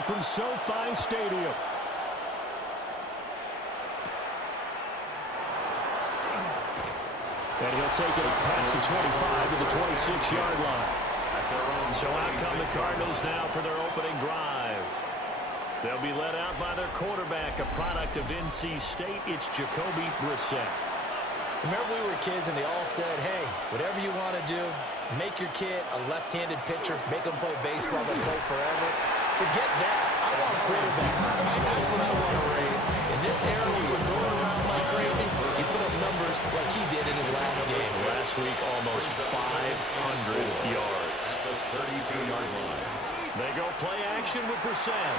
live from SoFi Stadium. And he'll take it up past the 25 to the 26-yard line. So out come the Cardinals now for their opening drive. They'll be led out by their quarterback, a product of NC State. It's Jacoby Brissett. Remember we were kids and they all said, hey, whatever you want to do, make your kid a left-handed pitcher, make him play baseball, they'll play forever. Forget that. I want a quarterback. That's what I want to raise. In this era where you're throwing around like crazy, he put up numbers like he did in his last game. Last week, almost 500 yards. The 32-yard line. They go play action with Brissett.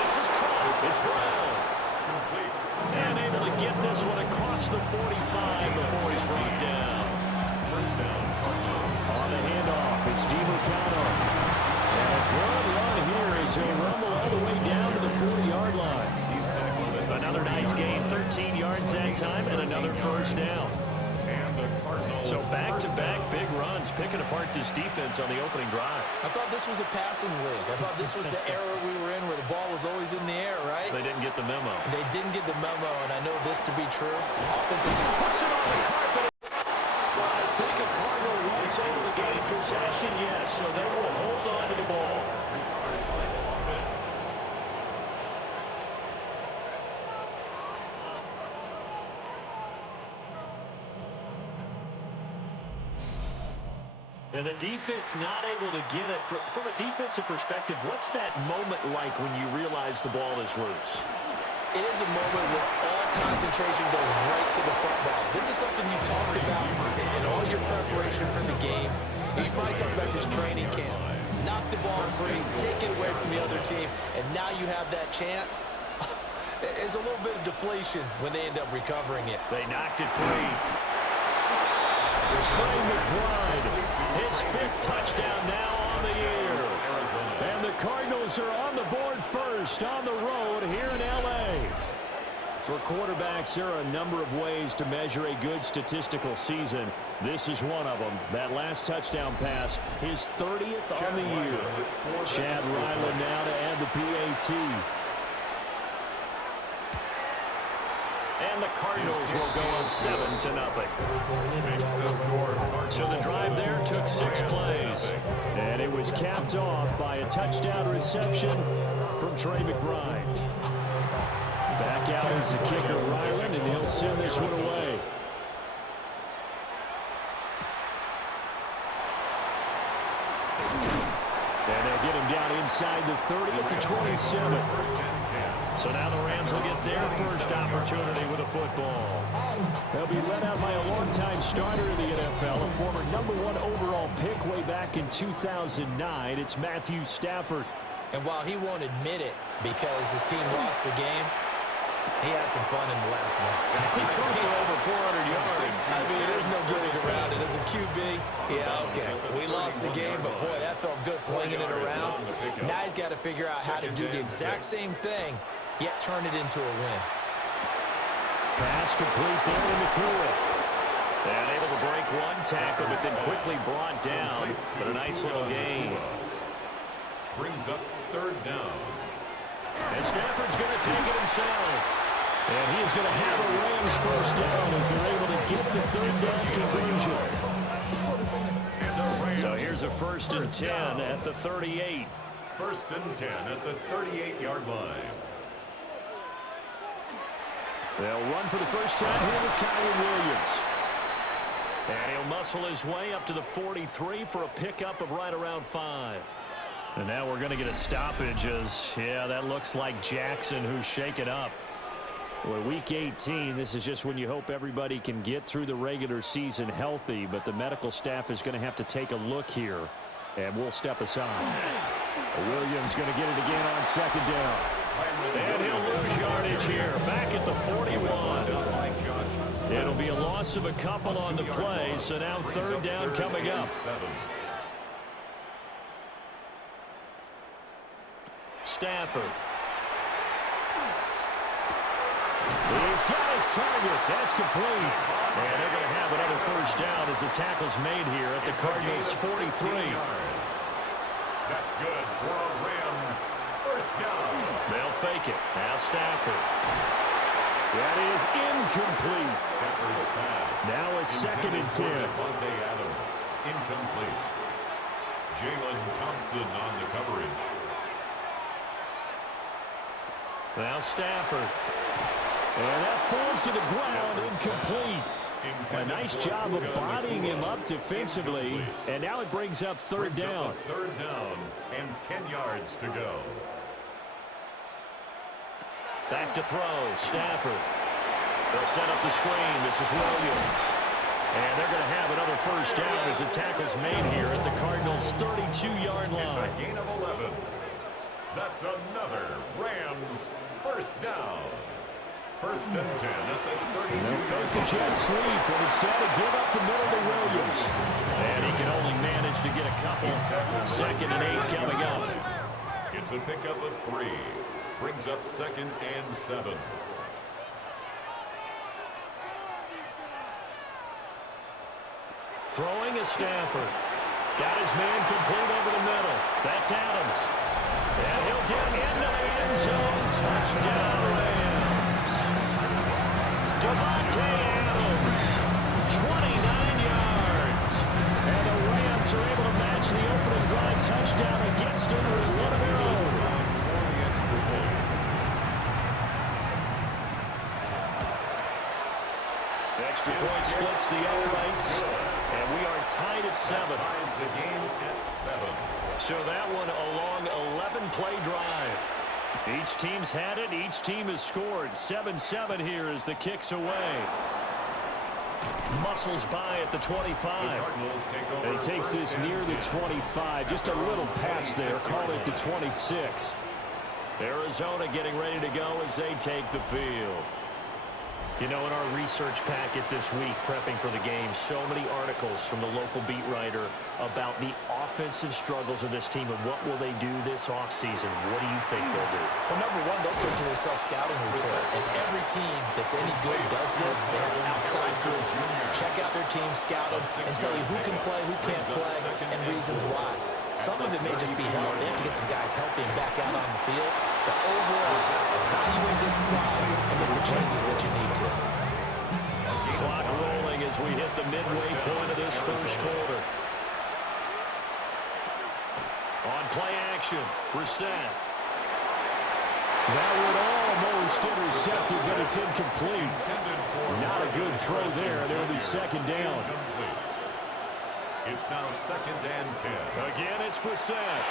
This is close. It's Brown. Complete. And able to get this one across the 45 before he's brought down. First down, Cardinals. On the handoff, it's DeMarcano. And a good run here as he'll rumble all the way down to the 40-yard line. He's tackled it. Another nice gain, 13 yards that time, and another first down. And the Cardinals. So back-to-back big runs, picking apart this defense on the opening drive. I thought this was a passing league. I thought this was the era we were in where the ball was always in the air, right? They didn't get the memo. They didn't get the memo, and I know this to be true. Offensive Puts it on the carpet. Well, I think a Cardinal was able to gain possession, yes, so they will hold on to the ball. And the defense not able to get it. From a defensive perspective, what's that moment like when you realize the ball is loose? It is a moment where all concentration goes right to the football. This is something you've talked about in all your preparation for the game. And you probably talked about this training camp. Knock the ball free, take it away from the other team, and now you have that chance. There's a little bit of deflation when they end up recovering it. They knocked it free. Trey McBride, his 5th touchdown now on the year. And the Cardinals are on the board first on the road here in L.A. For quarterbacks, there are a number of ways to measure a good statistical season. This is one of them. That last touchdown pass, his 30th on the year. Chad Ryland now to add the PAT. And the Cardinals will go up 7-0. So the drive there took 6 plays. And it was capped off by a touchdown reception from Trey McBride. Back out is the kicker, Ryland, and he'll send this one away. And they'll get him down inside the 30 at the 27. So now the Rams will get their first opportunity with a football. They'll be led out by a longtime starter in the NFL, a former #1 overall pick way back in 2009. It's Matthew Stafford. And while he won't admit it because his team lost the game, he had some fun in the last one. He threw for over 400 yards. I mean, there's no getting around it. As a QB, yeah, okay, we lost the game, but boy, that felt good flinging it around. Now he's got to figure out how to do the exact same thing, yet turn it into a win. Pass complete there in the cool. And able to break one tackle, but then quickly brought down. But a nice little gain. Brings up 3rd down. And Stafford's going to take it himself. And he's going to have a Rams first down as they're able to get the 3rd down conversion. So here's a 1st and 10 at the 38. 1st and 10 at the 38-yard line. They'll run for the first time here with Kyren Williams. And he'll muscle his way up to the 43 for a pickup of right around 5. And now we're going to get a stoppage as, yeah, that looks like Jackson who's shaken up. Well, week 18, this is just when you hope everybody can get through the regular season healthy, but the medical staff is going to have to take a look here, and we'll step aside. Williams going to get it again on 2nd down. And he'll lose yardage here, back at the 41. It'll be a loss of a couple on the play, so now 3rd down coming up. Stafford. He's got his target. That's complete. And they're going to have another first down as the tackle's made here at the Cardinals' 43. That's good for a Rams fake it. Now Stafford. That is incomplete. Stafford's pass. Now a second and 10. Devontae Adams. Incomplete. Jalen Thompson on the coverage. Now Stafford. And that falls to the ground, incomplete. A nice job of bodying him up defensively. And now it brings up third down. Third down and 10 yards to go. Back to throw, Stafford. They'll set up the screen. This is Williams. And they're going to have another first down as the tackle's made here at the Cardinals' 32-yard line. It's a gain of 11. That's another Rams first down. First and 10 at the 32. They'll fake the jet sweep, but instead of give up the middle to Williams. And he can only manage to get a couple. Second and 8 coming up. It's a pickup of 3. Brings up second and 7. Throwing is Stafford. Got his man complete over the middle. That's Adams. And he'll get into the end zone. Touchdown, Rams. Devontae Adams, 29 yards. And the Rams are able to match the opening drive touchdown against him with one of their own. Extra point splits the uprights. And we are tied at 7. Ties the game at 7. So that one a long 11-play drive. Each team's had it. Each team has scored. 7-7 here as the kick's away. Muscles by at the 25. And he takes this near the 25. Just a little pass there. Call it the 26. Arizona getting ready to go as they take the field. You know, in our research packet this week, prepping for the game, so many articles from the local beat writer about the offensive struggles of this team and what will they do this offseason. What do you think they'll do? Well, number one, they'll turn to their self-scouting report. And every team that's any good does this. They have outside groups. Check out their team, scout them, and tell you who can play, who can't play, and reasons why. Some of it may just be health. They have to get some guys healthy and back out on the field. But overall, evaluate this squad and make the changes that you need to. Clock rolling as we hit the midway point of this first quarter. On play action, Brissett. That would almost intercepted, but it's incomplete. Not a good throw there. There'll be second down. It's now second and 10. Again, it's Brissett.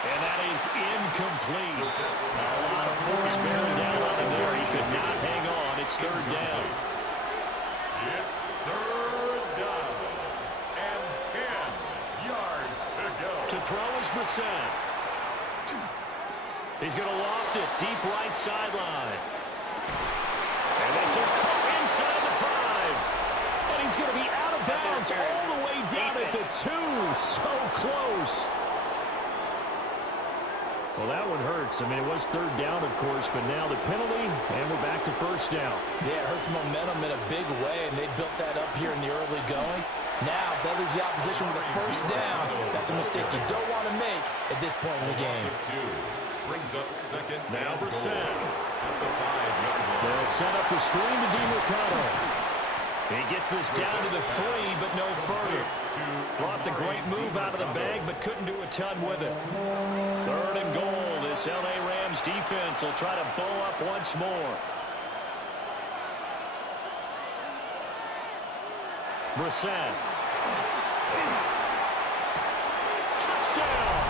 And that is incomplete. A lot of force bearing down on him there. He could not hang on. It's third down. It's third down and 10 yards to go. To throw is Brissett. He's going to loft it deep right sideline. And this is caught inside the 5. And he's going to be out of bounds all the way down at the 2. So close. Well, that one hurts. I mean, it was third down, of course, but now the penalty, and we're back to first down. Yeah, it hurts momentum in a big way, and they built that up here in the early going. Now, that leaves the opposition with a first down. That's a mistake you don't want to make at this point in the game. Brings up second. Now Brissett. At the 5-yard line. They'll set up the screen to DeMarcado. He gets this down to the 3, but no further. Brought the great move out of the bag, but couldn't do a ton with it. Third and goal. This L.A. Rams defense will try to bow up once more. Brissett. Touchdown!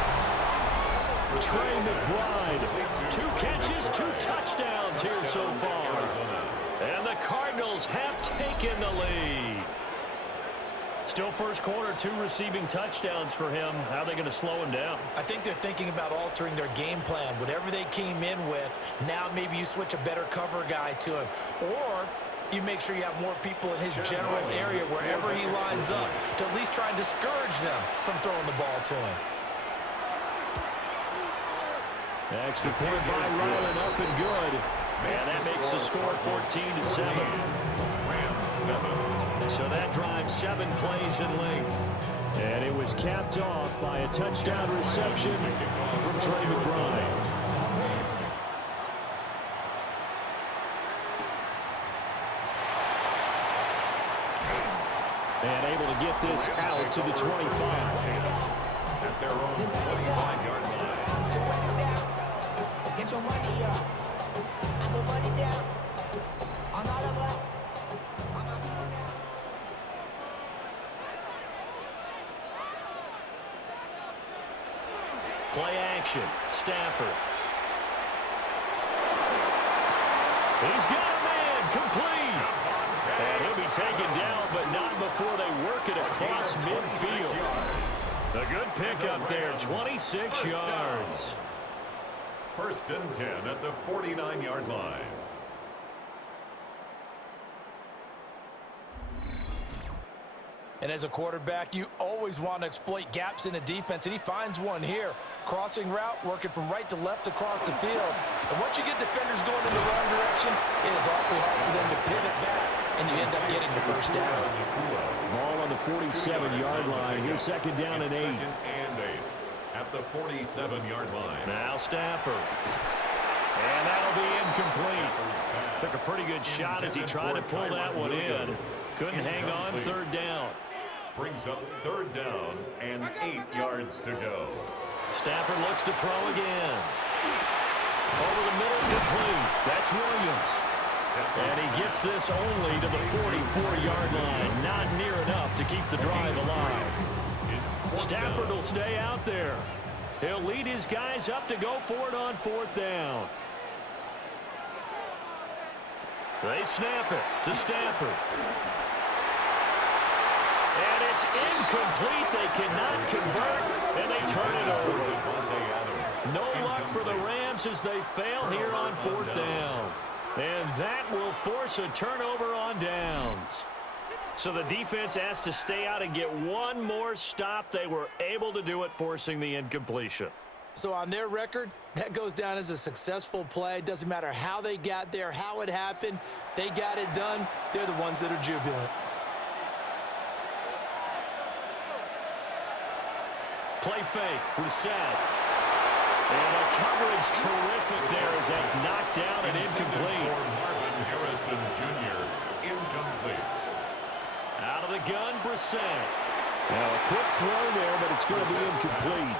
Trey McBride. 2 catches, 2 touchdowns here so far. And the Cardinals have taken the lead. Still first quarter, 2 receiving touchdowns for him. How are they going to slow him down? I think they're thinking about altering their game plan. Whatever they came in with, now maybe you switch a better cover guy to him. Or you make sure you have more people in his general area wherever he lines up to at least try and discourage them from throwing the ball to him. Extra point by Ryland, up and good. And that makes the score 14-7. Rams 7. So that drive 7 plays in length. And it was capped off by a touchdown reception from Trey McBride. And able to get this out to the 25. At their own 25-yard line. So run it down. Get your money up. I put money down. On all of us. On my people now. Play action. Stafford. He's got a man. Complete. And he'll be taken down, but not before they work it across midfield. A good pickup there. 26 yards. First and 10 at the 49-yard line. And as a quarterback, you always want to exploit gaps in the defense, and he finds one here. Crossing route, working from right to left across the field. And once you get defenders going in the wrong direction, it is awfully hard for them to pivot back, and you end up getting the first down. Ball on the 47-yard line. Here's second down and 8. Second and 8 at the 47-yard line. Now Stafford. And that'll be incomplete. Took a pretty good shot as he tried to pull that one in. Couldn't hang on. Third down. Brings up third down and 8 yards to go. Stafford looks to throw again. Over the middle, complete. That's Williams. And he gets this only to the 44-yard line. Not near enough to keep the drive alive. Stafford will stay out there. He'll lead his guys up to go for it on fourth down. They snap it to Stafford. And it's incomplete. They cannot convert, and they turn it over. No luck for the Rams as they fail here on fourth down. And that will force a turnover on downs. So the defense has to stay out and get one more stop. They were able to do it, forcing the incompletion. So on their record, that goes down as a successful play. Doesn't matter how they got there, how it happened. They got it done. They're the ones that are jubilant. Play fake, Brissett. And the coverage terrific there as that's knocked down and incomplete. Marvin Harrison Jr. incomplete. Out of the gun, Brissett. Now a quick throw there, but it's going to be incomplete.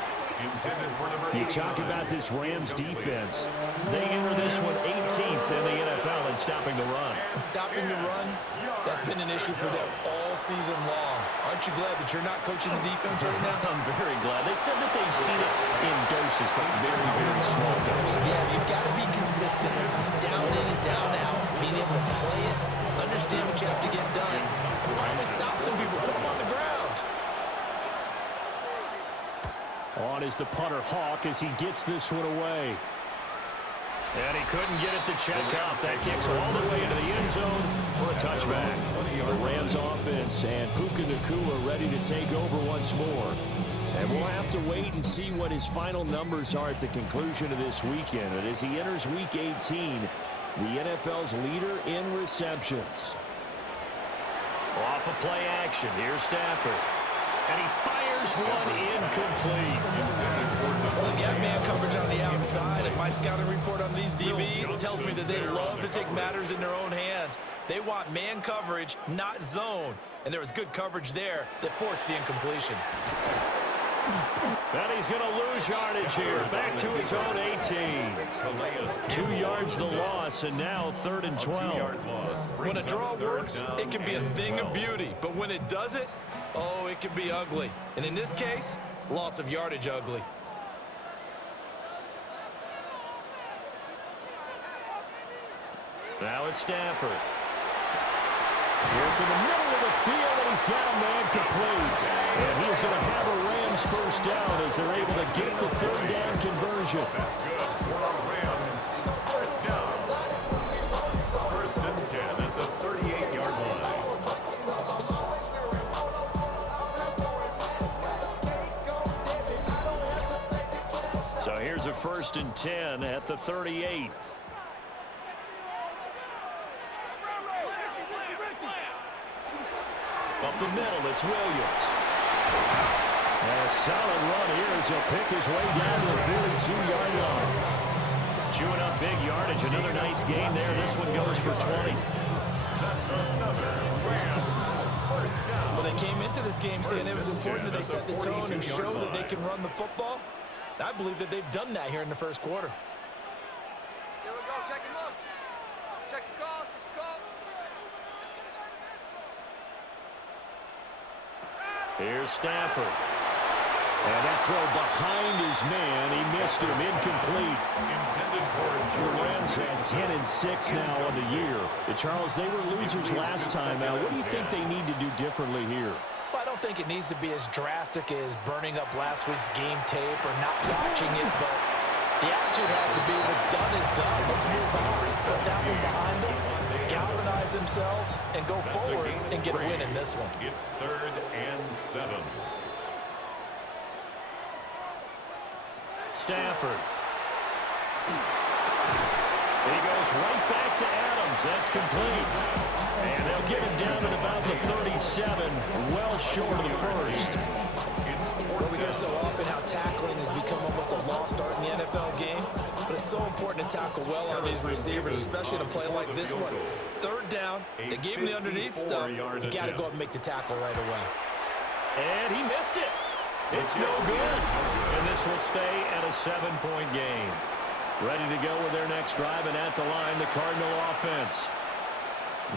You talk about this Rams defense. They enter this one 18th in the NFL in stopping the run. And stopping the run, that's been an issue for them all season long. Aren't you glad that you're not coaching the defense right now? I'm very glad. They said that they've seen it in doses, but very, very small doses. Yeah, you've got to be consistent. It's down in and down out. Being able to play it, understand what you have to get done, and finally stop some people, put them on the ground. On is the punter Hawk as he gets this one away. And he couldn't get it to check out. That kicks all the way into the end zone for a touchback. The Rams offense and Puka Nacua ready to take over once more. And we'll have to wait and see what his final numbers are at the conclusion of this weekend. And as he enters Week 18, the NFL's leader in receptions. Off of play action, here's Stafford. And he fires one incomplete. Well, they've got man coverage on the outside, and my scouting report on these DBs tells me that they love to take matters in their own hands. They want man coverage, not zone. And there was good coverage there that forced the incompletion. And he's going to lose yardage here. Back to his own 18. 2 yards the loss, and now 3rd and 12. When a draw works, it can be a thing of beauty. But when it doesn't, oh, it can be ugly. And in this case, loss of yardage ugly. Now it's Stafford. Work in the middle of the field, and he's got a man complete. And he's going to have a Rams first down as they're able to get the 3rd down conversion. That's good for a Rams first down. 1st and 10 at the 38-yard line. So here's a 1st and 10 at the 38. Up the middle, it's Williams. And a solid run here as he'll pick his way down to the 42-yard line. Chewing up big yardage. Another nice gain there. This one goes for 20. That's another Rams first down. Well, they came into this game saying it was important that they set the tone and show that they can run the football. I believe that they've done that here in the first quarter. Here we go. Check him up. Check the call. Check the call. Here's Stafford. And that throw behind his man. He missed him. Incomplete. Intended for The Rams had 10-6 now on the year. Charles, they were losers last time out. What do you think they need to do differently here? Well, I don't think it needs to be as drastic as burning up last week's game tape or not watching it, but the attitude has to be what's done is done. Let's move on. Put that one behind them, galvanize themselves, and go forward and get a win in this one. It's 3rd and 7. Stafford. He goes right back to Adams. That's complete. And they'll get him down at about the 37, well short of the first. Well, we hear so often how tackling has become almost a lost art in the NFL game, but it's so important to tackle well on these receivers, especially in a play like this one. 3rd down, they gave him the underneath stuff. You got to go up and make the tackle right away. And he missed it. It's no good. And this will stay at a 7-point game. Ready to go with their next drive, and at the line, the Cardinal offense.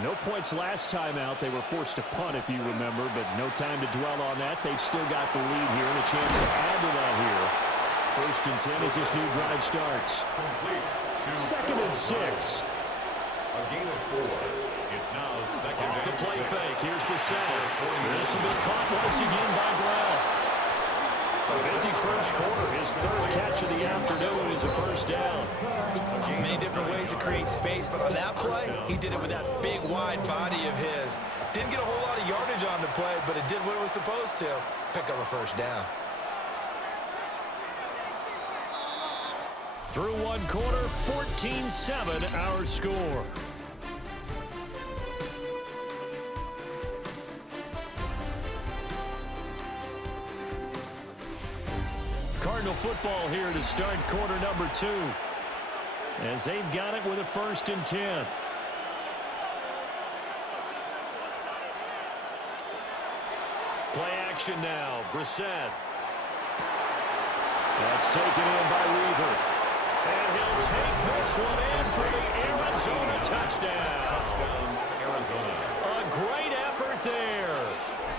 No points last time out. They were forced to punt, if you remember, but no time to dwell on that. They've still got the lead here and a chance to add to that here. 1st and 10 as this new drive starts. 2nd and 6. A gain of 4. It's now 2nd Off the and play 6. fake. Here's Brissett. This will be caught once again by Brown. A busy first quarter. His 3rd catch of the afternoon is a first down. Many different ways to create space, but on that play, he did it with that big, wide body of his. Didn't get a whole lot of yardage on the play, but it did what it was supposed to. Pick up a first down. Through one quarter, 14-7 our score. Cardinal football here to start quarter number 2. As they've got it with a 1st and 10. Play action now. Brissett. That's taken in by Weaver. And he'll take this one in for the Arizona touchdown. Touchdown, Arizona. A great effort there.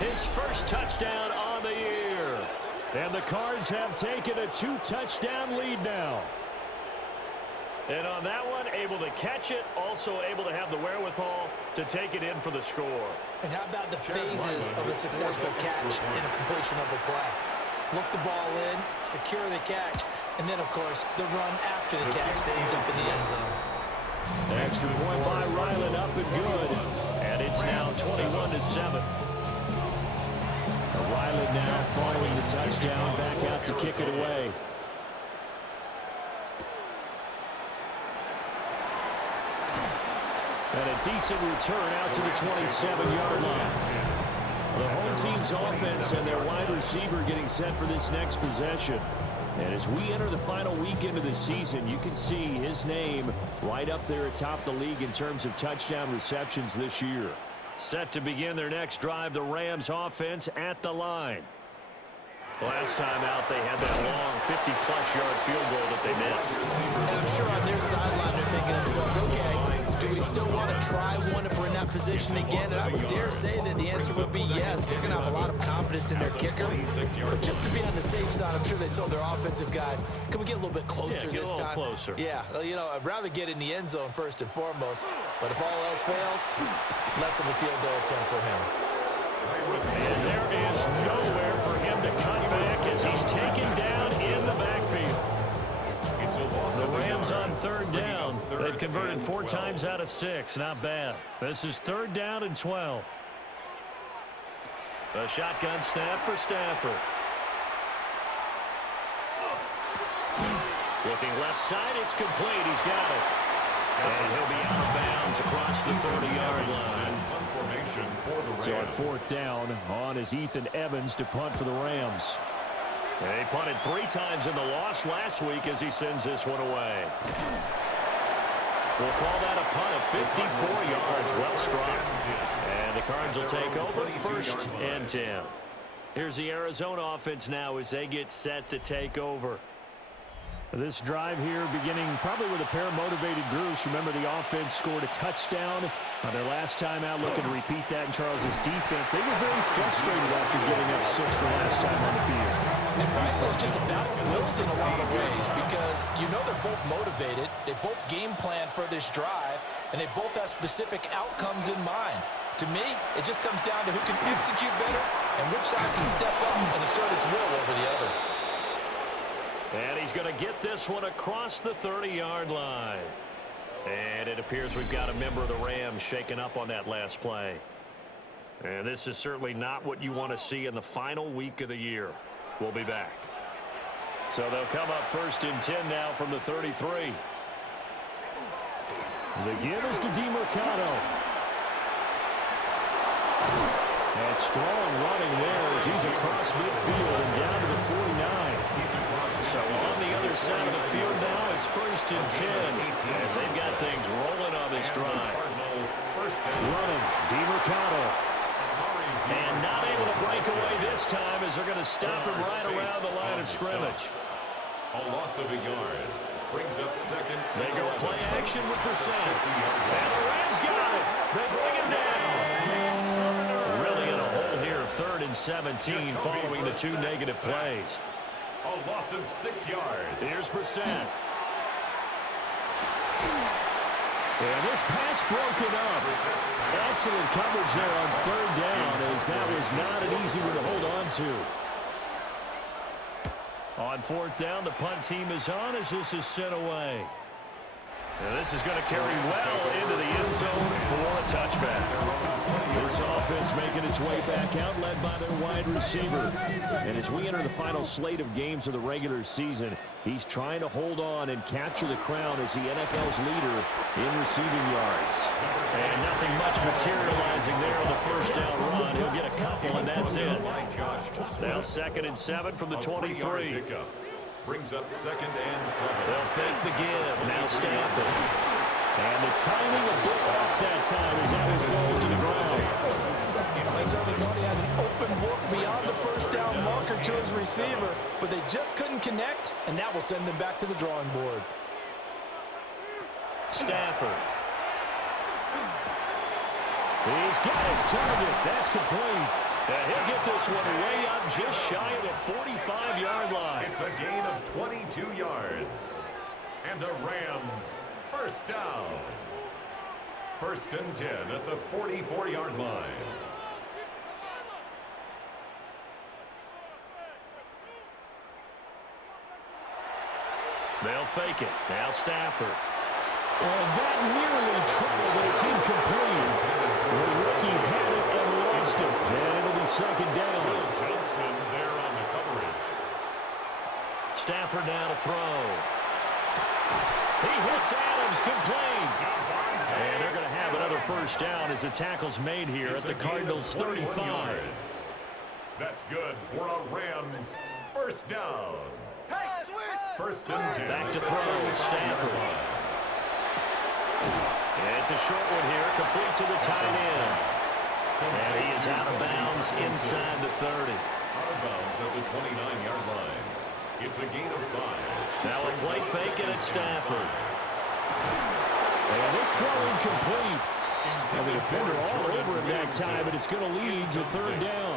His first touchdown on the year. And the Cards have taken a 2-touchdown lead now. And on that one, able to catch it, also able to have the wherewithal to take it in for the score. And how about the phases of a successful catch and a completion of a play? Look the ball in, secure the catch, and then, of course, the run after the catch that ends up in the end zone. Extra point by Ryland, up and good. And it's now 21-7. Ryland now following the touchdown, back out to kick it away. And a decent return out to the 27-yard line. The home team's offense and their wide receiver getting set for this next possession. And as we enter the final weekend of the season, you can see his name right up there atop the league in terms of touchdown receptions this year. Set to begin their next drive, the Rams offense at the line. Last time out, they had that long 50-plus yard field goal that they missed. And I'm sure on their sideline they're thinking to themselves, okay, do we still want to try one if we're in that position again? And I would dare say that the answer would be yes. They're going to have a lot of confidence in their kicker. But just to be on the safe side, I'm sure they told their offensive guys, can we get a little bit closer this time? Closer. Yeah, well, you know, I'd rather get in the end zone first and foremost. But if all else fails, less of a field goal attempt for him. And there is nowhere for him to cut back as he's taken down in the backfield. The Rams on 3rd down. They've converted 4 times out of 6. Not bad. This is 3rd down and 12. A shotgun snap for Stafford. Looking left side, it's complete. He's got it. And he'll be out of bounds across the 30-yard line. So on 4th down, on is Ethan Evans to punt for the Rams. They punted 3 times in the loss last week as he sends this one away. We'll call that a punt of 54 yards. Well struck. And the Cards will take over 1st and 10. Here's the Arizona offense now as they get set to take over. This drive here beginning probably with a pair of motivated groups. Remember, the offense scored a touchdown on their last time out, looking to repeat that in Charles's defense. They were very frustrated after giving up 6 the last time on the field. And frankly, it's just a battle of wills in a lot of ways because you know they're both motivated. They both game plan for this drive, and they both have specific outcomes in mind. To me, it just comes down to who can execute better and which side can step up and assert its will over the other. And he's going to get this one across the 30-yard line. And it appears we've got a member of the Rams shaken up on that last play. And this is certainly not what you want to see in the final week of the year. We'll be back. So they'll come up 1st and 10 now from the 33. The give is to DeMercado. And strong running there as he's across midfield and down to the 49. So on the other side of the field now, it's 1st and 10 as they've got things rolling on this drive. Running, DeMercado. And not able to break away this time as they're going to stop him right around the line of scrimmage. A loss of a yard. Brings up 2nd. They go play action with Brissett. And the Rams got it. They bring him down. Really in a hole here, 3rd and 17 following the 2 negative plays. A loss of 6 yards. Here's Brissett. And this pass broken up. Excellent coverage there on 3rd down as that was not an easy one to hold on to. On 4th down, the punt team is on as this is sent away. And this is going to carry well into the end zone for a touchback. This offense making its way back out, led by their wide receiver. And as we enter the final slate of games of the regular season, he's trying to hold on and capture the crown as the NFL's leader in receiving yards. And nothing much materializing there on the 1st down run. He'll get a couple, and that's it. Now 2nd and 7 from the 23. Brings up 2nd and 7. They'll fake the give. Now Stafford. And the timing a bit off that time as that one falls to the ground. They certainly thought he had an open look beyond the 1st down marker to his receiver, but they just couldn't connect, and that will send them back to the drawing board. Stafford. He's got his target. That's complete. And he'll get this one way up just shy of the 45-yard line. It's a gain of 22 yards. And the Rams, 1st down. 1st and 10 at the 44-yard line. They'll fake it. Now Stafford. And that nearly troubled, but it's incomplete. The rookie had it and lost it. And it'll be 2nd down. Johnson there on the coverage. Stafford now to throw. He hits Adams, complete. And they're going to have another 1st down as the tackle's made here at the Cardinals' 35. That's good for a Rams 1st down. 1st and 10. Back to throw, Stafford. It's a short one here, complete to the tight end. And he is out of bounds inside the 30. Out of bounds at the 29-yard line. It's a gain of 5. Now a play fake and it's Stafford. And this throw incomplete. And the defender all over him that time, but it's going to lead to 3rd down.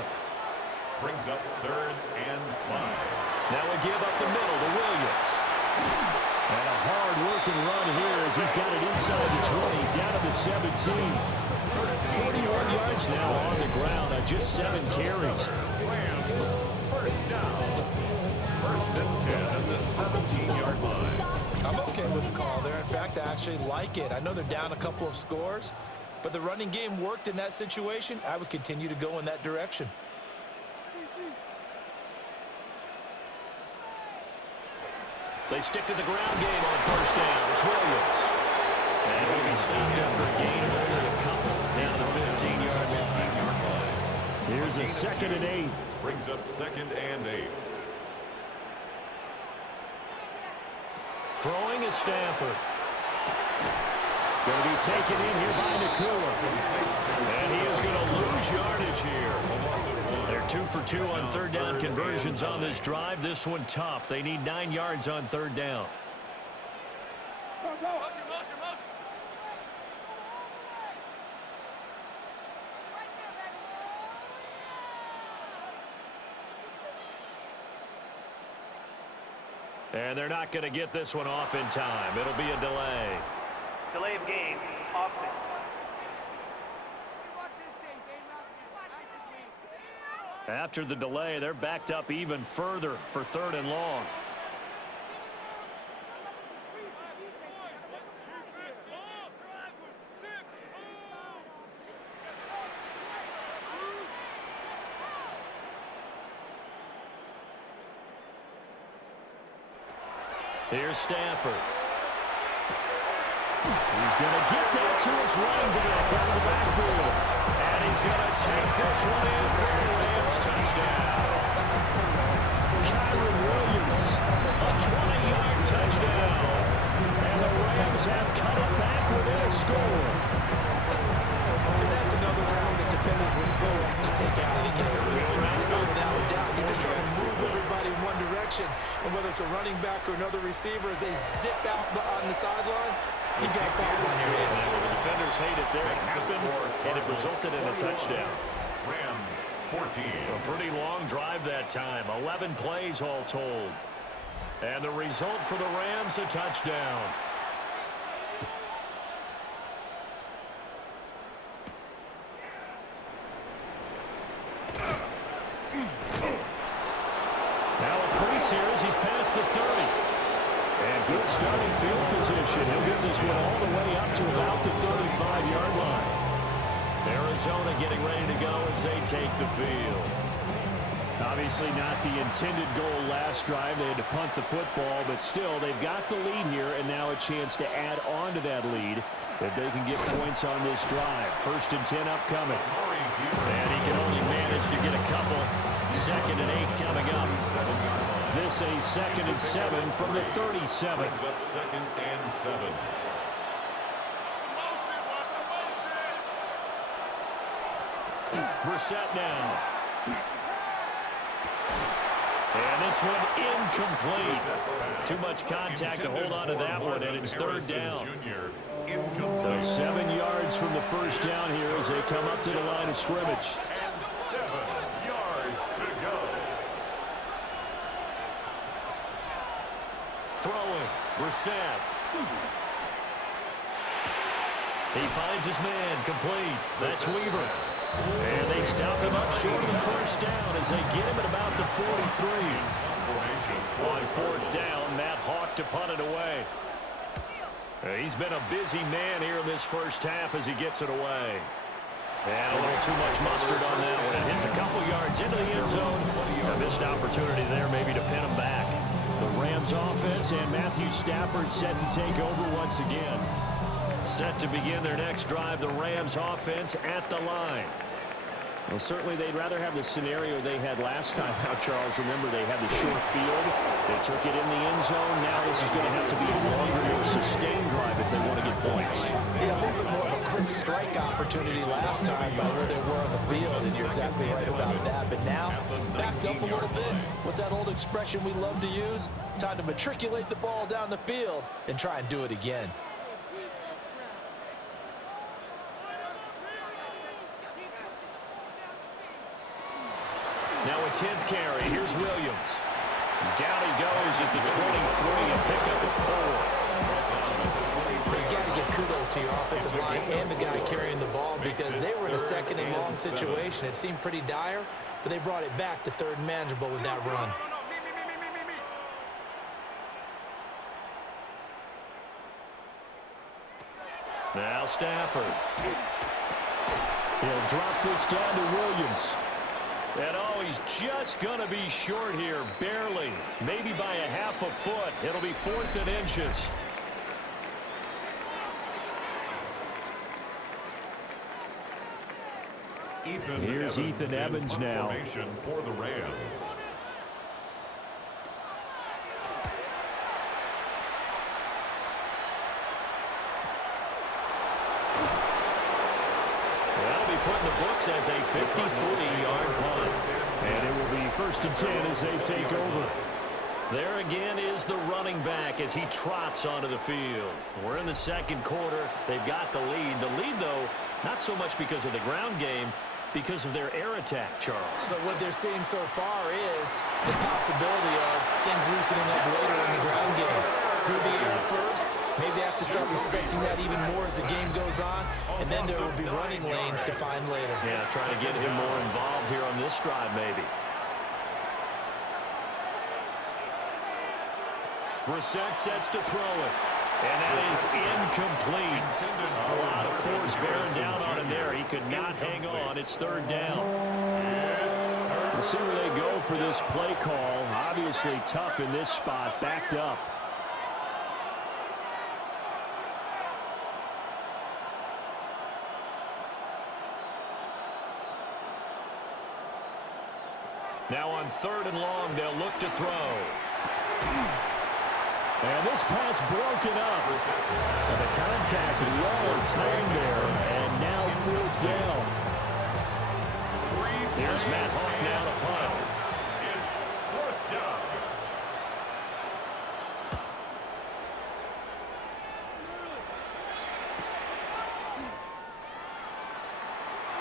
Brings up 3rd and 5. Now a give up the middle to Williams. And a hard-working run here as he's got it inside the 20, down to the 17. 41 yards now on the ground on just 7 carries. Rams 1st down. 1st and 10 at the 17-yard line. I'm okay with the call there. In fact, I actually like it. I know they're down a couple of scores, but the running game worked in that situation. I would continue to go in that direction. They stick to the ground game on 1st down. It's Williams. And he'll be stopped after a gain of only a couple down to the 15-yard line. Here's a 2nd and 8. Brings up 2nd and 8. Throwing is Stafford. Going to be taken in here by Nakua. And he is going to lose yardage here. They're 2 for 2 on third down conversions on this drive. This one tough. They need 9 yards on third down. And they're not going to get this one off in time. It'll be a delay. Delay of game, offense. After the delay, they're backed up even further for third and long. Here's Stafford. He's going to get that to his running back out of the backfield. And he's going to take this one in for the Rams touchdown. Kyron Williams, a 20-yard touchdown. And the Rams have cut it back within a score. And that's another round that defenders were willing to take out of the game. Without a doubt, you're just trying to move everybody in one direction. And whether it's a running back or another receiver, as they zip out on the sideline, you've got a problem on your hands. The defenders hate it there. It happened, and it resulted in a touchdown. Rams 14. A pretty long drive that time. 11 plays all told. And the result for the Rams, a touchdown. Now a crease here as he's past the 30. And good starting field position. He'll get this one all the way up to about the 35-yard line. Arizona getting ready to go as they take the field. Obviously not the intended goal last drive. They had to punt the football, but still, they've got the lead here, and now a chance to add on to that lead if they can get points on this drive. 1st and 10 upcoming. And he can only manage to get a couple. 2nd and 8 coming up. This a 2nd and 7 from the 37. Brings up 2nd and 7. Brissett now. And this one incomplete. Too much contact to hold on to that one, and it's 3rd down. So 7 yards from the first down here as they come up to the line of scrimmage. And 7 yards to go. Throwing. Brissett. He finds his man complete. That's Weaver. And they stop him up short of the first down as they get him at about the 43. On 4th down, Matt Hawk to punt it away. He's been a busy man here in this first half as he gets it away. And a little too much mustard on that one. It hits a couple yards into the end zone. A missed opportunity there maybe to pin him back. The Rams offense and Matthew Stafford set to take over once again. Set to begin their next drive, the Rams offense at the line. Well, certainly they'd rather have the scenario they had last time out, Charles. Remember, they had the short field. They took it in the end zone. Now this is going to have to be a longer, more sustained drive if they want to get points. Yeah, a little bit more of a quick strike opportunity last time by where they were on the field, and you're exactly right about that. But now, backed up a little bit. What's that old expression we love to use? Time to matriculate the ball down the field and try and do it again. Now a 10th carry. Here's Williams. Down he goes at the 23, a pickup of 4. You've got to give kudos to your offensive line and the guy carrying the ball because they were in a 2nd and long situation. It seemed pretty dire, but they brought it back to 3rd and manageable with that run. Now Stafford. He'll drop this down to Williams. And oh, he's just going to be short here, barely. Maybe by a half a foot. It'll be 4th and inches. Here's Ethan Evans now. For the Rams. put in the books as a 53-yard punt. And it will be 1st and 10 as they take over. There again is the running back as he trots onto the field. We're in the second quarter. They've got the lead. The lead, though, not so much because of the ground game, because of their air attack, Charles. So what they're seeing so far is the possibility of things loosening up later in the ground game. Through the air first, maybe they have to start respecting that even more as the game goes on, and then there will be running lanes to find later. Yeah, trying to get him more involved here on this drive, maybe. Brissett sets to throw it. And that is incomplete. A lot of force bearing down on him there. He could not hang on. It's 3rd down. We'll see where they go for this play call. Obviously tough in this spot, backed up. Now on 3rd and long, they'll look to throw. And this pass broken up. And the contact well of time there. And now 4th down. Here's Matt Hawk now to punt. It's 4th down.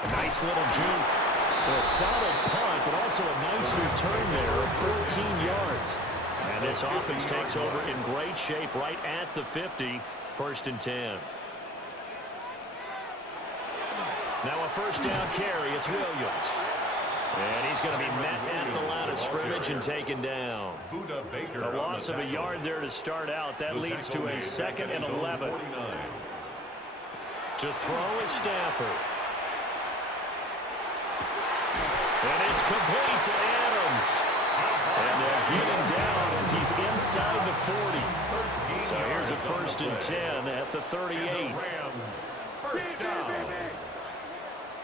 A nice little juke. A solid punt, but also a nice return there of 14 yards. And this offense takes over in great shape right at the 50. 1st and 10. Now a 1st down carry. It's Williams. And he's going to be met at the line of scrimmage and taken down. A loss of a yard there to start out. That leads to a 2nd and 11. To throw is Stafford. And it's complete to Adams. And they'll get him down as he's inside the 40. So here's a 1st and 10 at the 38. Rams, 1st down.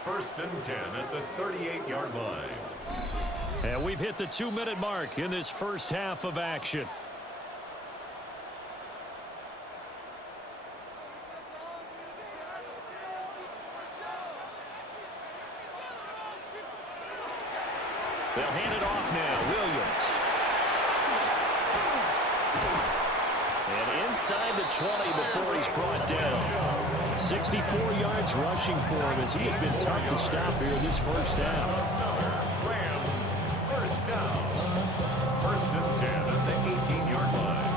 1st and 10 at the 38-yard line. And we've hit the 2-minute mark in this first half of action. They'll hand it off now. Williams. And inside the 20 before he's brought down. 64 yards rushing for him as he has been tough to stop here in this first half. Rams, 1st down. 1st and 10 at the 18-yard line.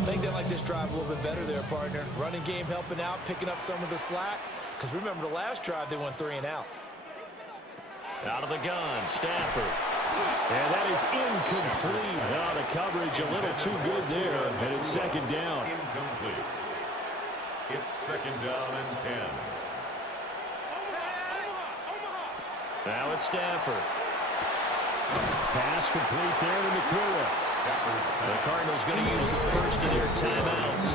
I think they like this drive a little bit better there, partner. Running game helping out, picking up some of the slack. Because remember, the last drive, they went 3 and out. Out of the gun, Stafford. And that is incomplete. Now the coverage a little too good there, and it's 2nd down. Incomplete. It's 2nd down and 10. Now it's Stafford. Pass complete there to Nakua. The Cardinals going to use the first of their timeouts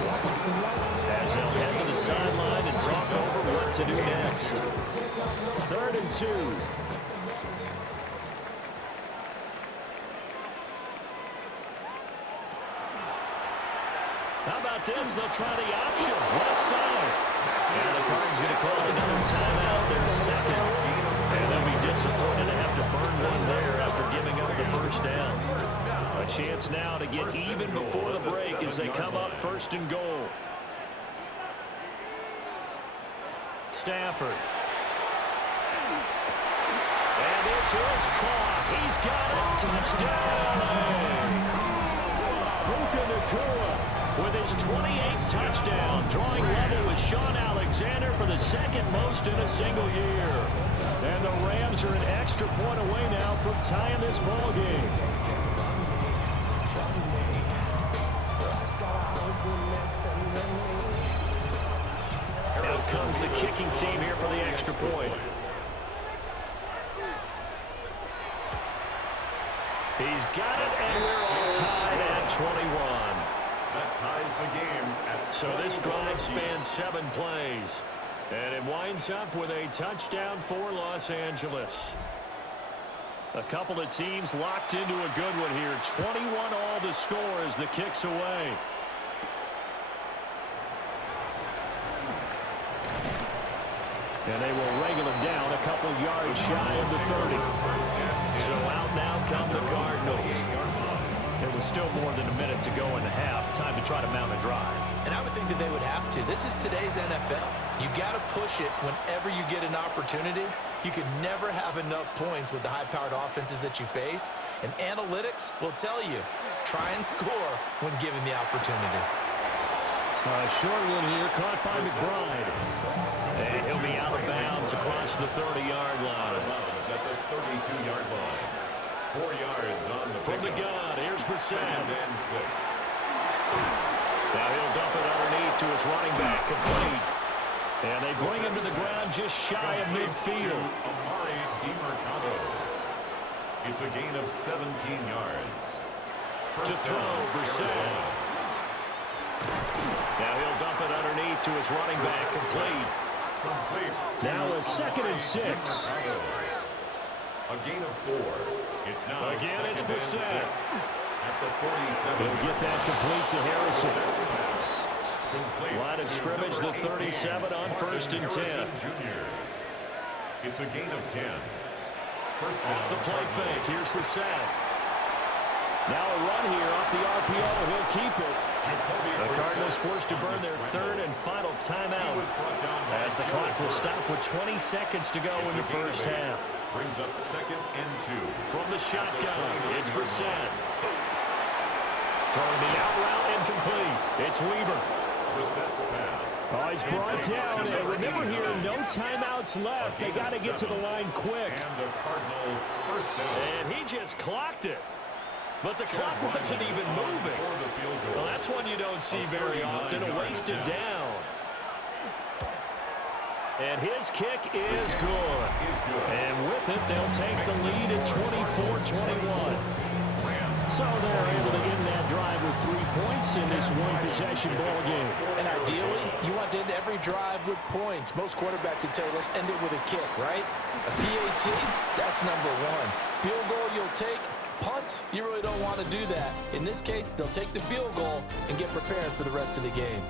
as they'll head to the sideline and talk over what to do next. 3rd and 2. How about this? They'll try the option. Left side. And the Cardinals going to call another timeout. Their 2nd. And they'll be disappointed to have to burn one there after giving up the 1st down. A chance now to get even before the break as they come up 1st and goal. Stafford. And this is caught. He's got it. Touchdown. Puka Nakua with his 28th touchdown, drawing level with Sean Alexander for the 2nd most in a single year. And the Rams are an extra point away now from tying this ball game. Out comes the kicking team here for the extra point. He's got it, and we're all tied at 21. That ties the game. So this drive spans 7 plays. And it winds up with a touchdown for Los Angeles. A couple of teams locked into a good one here. 21 all the score as the kick's away. And they will wrangle him down a couple yards shy of the 30. So out now come the Cardinals. There was still more than a minute to go in the half. Time to try to mount a drive. And I would think that they would have to. This is today's NFL. You got to push it whenever you get an opportunity. You can never have enough points with the high-powered offenses that you face. And analytics will tell you, try and score when given the opportunity. A short one here, caught by McBride. And he'll be out of bounds across the 30-yard line. At the 32-yard line. 4 yards on the From the gun, here's Brissett. And 6. Now he'll dump it underneath to his running back, complete. And they bring him to the ground just shy of midfield. It's a gain of 17 yards. To throw, Brissett. Now he'll dump it underneath to his running back, complete. Now a 2nd and 6. A gain of 4. It's now Again, it's Brissett. At the 47. He'll get that complete to Harrison. Line of scrimmage, the 37 on 1st and 10. It's a gain of 10. Off the play fake, here's Brissett. Now a run here off the RPO, he'll keep it. The Cardinals forced to burn their 3rd and final timeout as the clock will stop with 20 seconds to go in the first half. Brings up 2nd and 2. From the shotgun, it's Brissett. Throwing the out route incomplete. It's Weaver. Brissett's pass. Oh, he's brought down. And remember here, no timeouts left. They got to get to the line quick. And a Cardinal first down. And he just clocked it. But the clock wasn't even moving. Well, that's one you don't see very often, a wasted down. And his kick is good. And with it, they'll take the lead at 24-21. So they're able to end that drive with 3 points in this one-possession ball game. And ideally, you want to end every drive with points. Most quarterbacks would tell you, let's end it with a kick, right? A PAT, that's number 1. Field goal you'll take. Punts, you really don't want to do that. In this case, they'll take the field goal and get prepared for the rest of the game.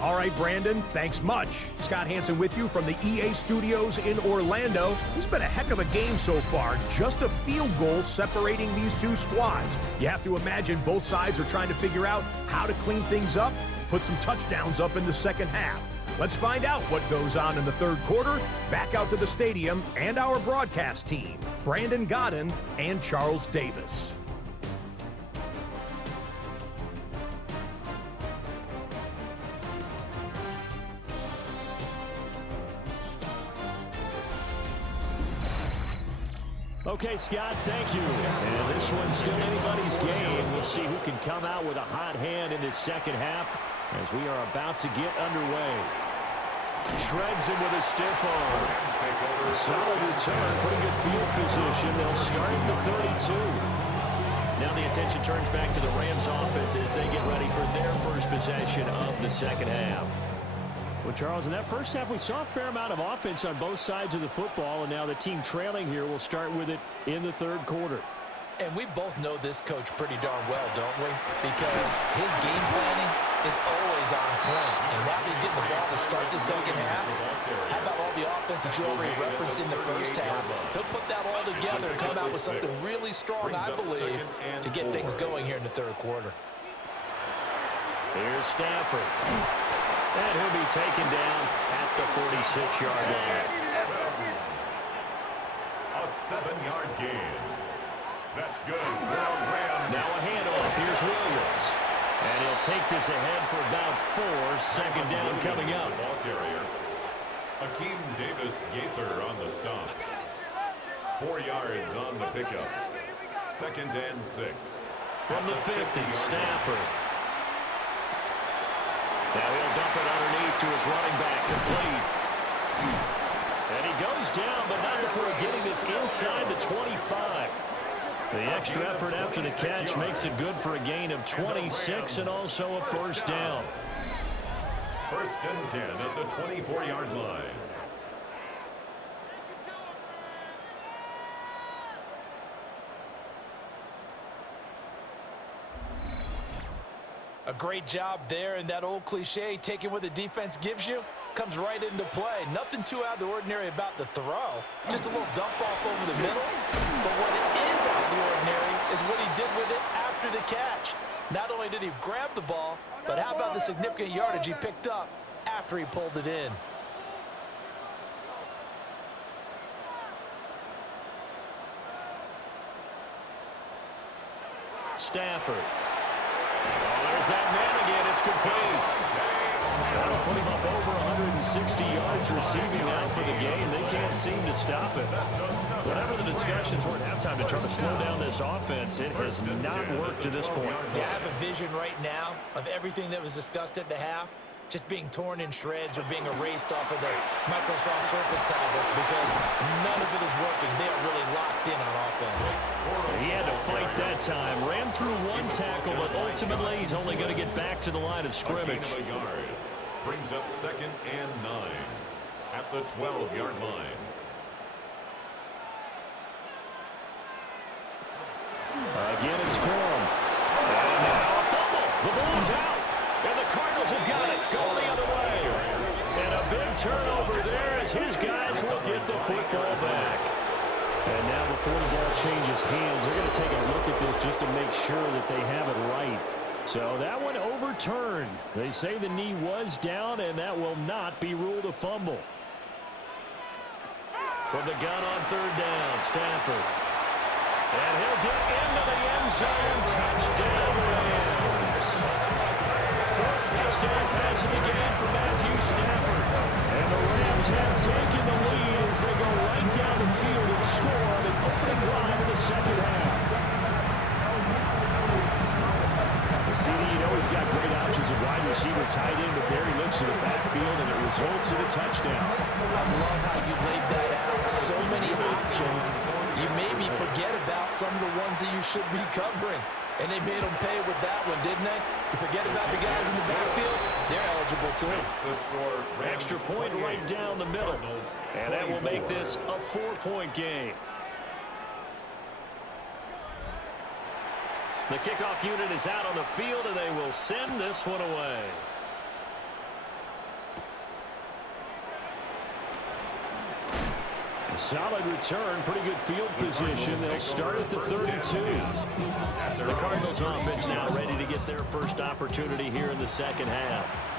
All right, Brandon, thanks much. Scott Hansen with you from the EA Studios in Orlando. This has been a heck of a game so far. Just a field goal separating these two squads. You have to imagine both sides are trying to figure out how to clean things up, put some touchdowns up in the second half. Let's find out what goes on in the third quarter. Back out to the stadium and our broadcast team, Brandon Godden and Charles Davis. Okay, Scott, thank you. And this one's still anybody's game. We'll see who can come out with a hot hand in this second half as we are about to get underway. Shreds him with a stiff arm. Solid return, pretty good field position. They'll start at the 32. Now the attention turns back to the Rams offense as they get ready for their first possession of the second half. Well, Charles, in that first half, we saw a fair amount of offense on both sides of the football, and now the team trailing here will start with it in the third quarter. And we both know this coach pretty darn well, don't we? Because his game planning is always on point. And now he's getting the ball to start the second half. How about all the offense that you already referenced in the first half? He'll put that all together and come out with something really strong, I believe, to get things going here in the third quarter. Here's Stafford. And he'll be taken down at the 46-yard line. A 7-yard gain. That's good for Rams. Now a handoff. Here's Williams. And he'll take this ahead for about 4. Second down coming up. Ball carrier. Akeem Davis Gaither on the stop. 4 yards on the pickup. 2nd and 6. From the 50, Stafford. Now he'll dump it underneath to his running back, complete. And he goes down, but not before getting this inside the 25. The extra effort after the catch makes it good for a gain of 26 and also a first down. 1st and 10 at the 24-yard line. A great job there, and that old cliche, taking what the defense gives you, comes right into play. Nothing too out of the ordinary about the throw. Just a little dump off over the middle. But what is out of the ordinary is what he did with it after the catch. Not only did he grab the ball, but how about the significant yardage he picked up after he pulled it in? Stafford. Oh, there's that man again. It's complete. That'll put him up over 160 yards receiving now for the game. They can't seem to stop it. Whatever the discussions were at halftime to try to slow down this offense, it has not worked to this point. Yeah, I have a vision right now of everything that was discussed at the half just being torn in shreds or being erased off of the Microsoft Surface tablets because none of it is working. They are really locked in on offense. He had to fight that time. Ran through one tackle, but ultimately he's only going to get back to the line of scrimmage. Brings up 2nd and 9 at the 12-yard line. Again, it's Corum. And now a fumble. The ball's out. And the Cardinals have got it. Going the other way. And a big turnover there as his guys will get the football back. And now before the ball changes hands, they're going to take a look at this just to make sure that they have it right. So that one overturned. They say the knee was down, and that will not be ruled a fumble. From the gun on 3rd down, Stafford. And he'll get into the end zone. Touchdown, Rams. 4th touchdown pass of the game for Matthew Stafford. And the Rams have taken the lead as they go right down the field and score on an opening drive in the second half. CD, you know he's got great options at wide receiver, tight end, but there he looks to the backfield, and it results in a touchdown. I love how you laid that out. So many options. You maybe forget about some of the ones that you should be covering. And they made them pay with that one, didn't they? You forget about the guys in the backfield, they're eligible too. Extra point right down the middle. And that will make this a 4-point game. The kickoff unit is out on the field, and they will send this one away. A solid return, pretty good field position. They'll start at the 32. The Cardinals offense now ready to get their first opportunity here in the second half.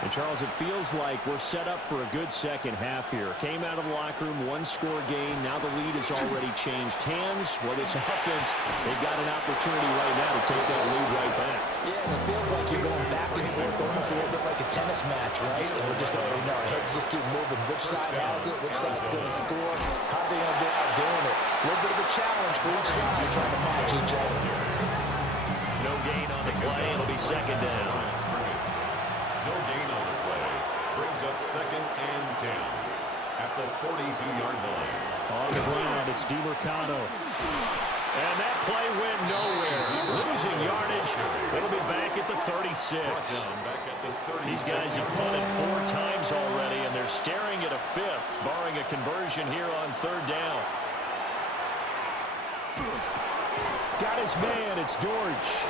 And, Charles, it feels like we're set up for a good second half here. Came out of the locker room, one-score game. Now the lead has already changed hands. Well, this offense, they've got an opportunity right now to take that lead right back. Yeah, and it feels like you're going back and forth, almost a little bit like a tennis match, right? And we're just already know our heads just keep moving. Which side has it? Which side's going to score? How are they going to go out doing it? A little bit of a challenge for each side trying to match each other. No gain on the play. It'll be second down. No gain on the play. Brings up 2nd and 10 at the 42-yard line. On the ground, it's DeMarcano. And that play went nowhere. Losing yardage. It'll be back at the 36. These guys have punted 4 times already, and they're staring at a 5th, barring a conversion here on 3rd down. Got his man. It's Dortch.